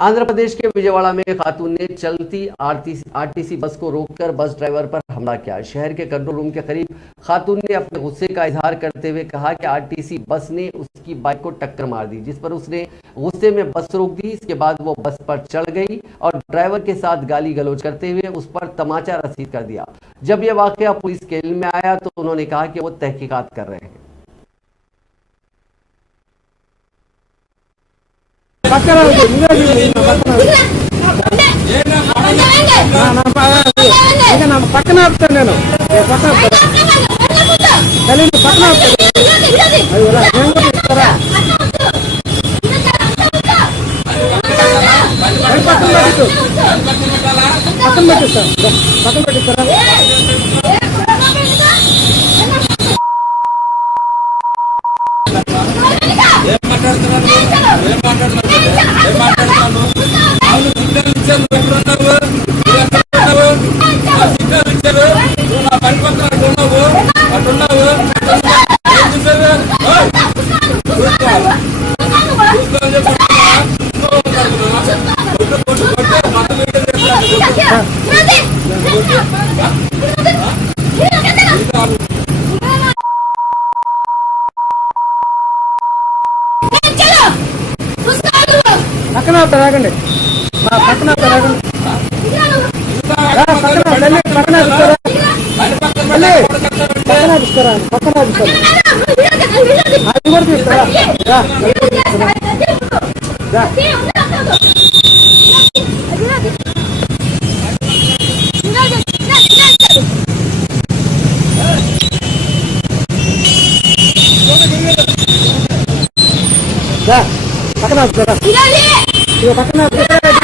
आंध्र प्रदेश के विजयवाड़ा में खातून ने चलती आरटीसी बस को रोककर बस ड्राइवर पर हमला किया। शहर के कंट्रोल रूम के करीब खातून ने अपने गुस्से का इजहार करते हुए कहा कि आरटीसी बस ने उसकी बाइक को टक्कर मार दी, जिस पर उसने गुस्से में बस रोक दी। इसके बाद वो बस पर चढ़ गई और ड्राइवर के साथ गाली गलौज करते हुए उस पर तमाचा रसीद कर दिया। जब यह वाकया पुलिस के इल्म में आया तो उन्होंने कहा कि वो तहकीकात कर रहे हैं। పక్కన నేను పక్కన పెట్టిస్తారా పక్కన రాగండి పక్కన రాగండి పక్కన తీస్తారా అది కూడా తీస్తారా పక్కన పక్కన